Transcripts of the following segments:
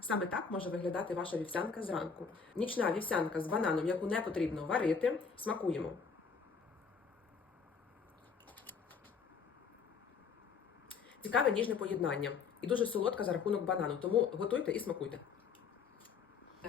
Саме так може виглядати ваша вівсянка зранку. Нічна вівсянка з бананом, яку не потрібно варити, смакуємо. Цікаве ніжне поєднання і дуже солодка за рахунок банану, тому готуйте і смакуйте.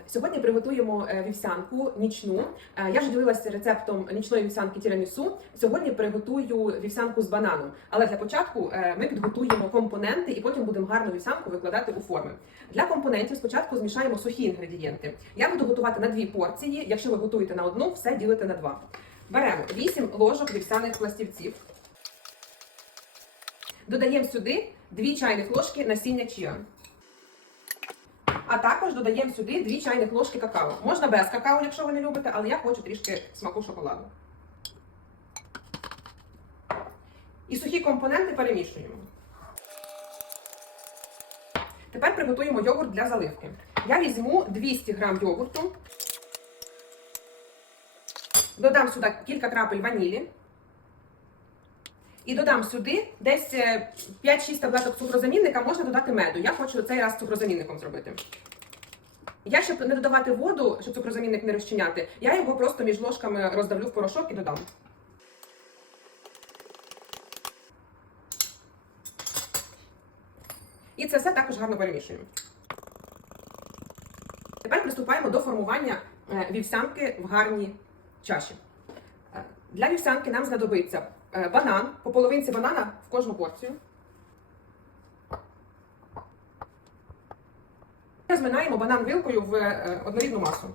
Сьогодні приготуємо е, вівсянку нічну. Е, Я вже ділилася рецептом нічної вівсянки тірамісу. Сьогодні приготую вівсянку з бананом. Але для початку е, ми підготуємо компоненти і потім будемо гарну вівсянку викладати у форми. Для компонентів спочатку змішаємо сухі інгредієнти. Я буду готувати на дві порції. Якщо ви готуєте на одну, все ділите на два. Беремо 8 ложок вівсяних пластівців. Додаємо сюди 2 чайних ложки насіння чіа. А також додаємо сюди 2 чайних ложки какао. Можна без какао, якщо ви не любите, але я хочу трішки смаку шоколаду. І сухі компоненти перемішуємо. Тепер приготуємо йогурт для заливки. Я візьму 200 грам йогурту, додам сюди кілька крапель ванілі. І додам сюди десь е, 5-6 таблеток цукрозамінника, можна додати меду. Я хочу цей раз цукрозамінником зробити. Я, щоб не додавати воду, щоб цукрозамінник не розчиняти, я його просто між ложками роздавлю в порошок і додам. І це все також гарно перемішуємо. Тепер приступаємо до формування е, вівсянки в гарній чаші. Е, Для вівсянки нам знадобиться е, банан, по половинці банана в кожну порцію. Розминаємо банан вилкою в е, однорідну масу.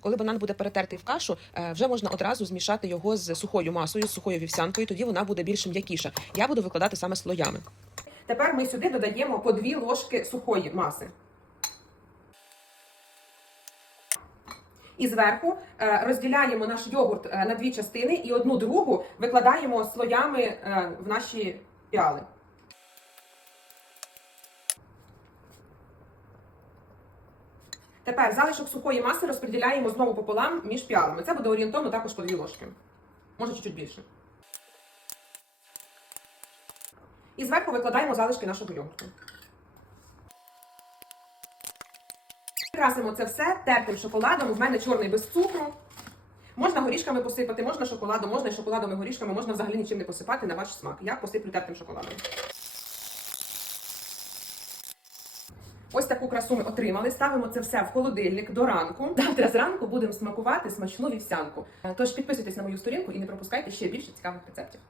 Коли банан буде перетертий в кашу, е, вже можна одразу змішати його з сухою масою, з сухою вівсянкою. Тоді вона буде більш м'якіша. Я буду викладати саме слоями. Тепер ми сюди додаємо по дві ложки сухої маси. І зверху е, розділяємо наш йогурт на дві частини і одну другу викладаємо слоями в наші піали. Тепер залишок сухої маси розподіляємо знову пополам між піалами. Це буде орієнтовно також по дві ложки. Може чуть-чуть більше. І зверху викладаємо залишки нашого йогурту. Красимо це все тертим шоколадом. У мене чорний без цукру. Можна горішками посипати, можна шоколадом, можна і шоколадом і горішками, можна взагалі нічим не посипати на ваш смак. Я посиплю тертим шоколадом. Ось таку красу ми отримали. Ставимо це все в холодильник до ранку. Завтра зранку будемо смакувати смачну вівсянку. Тож підписуйтесь на мою сторінку і не пропускайте ще більше цікавих рецептів.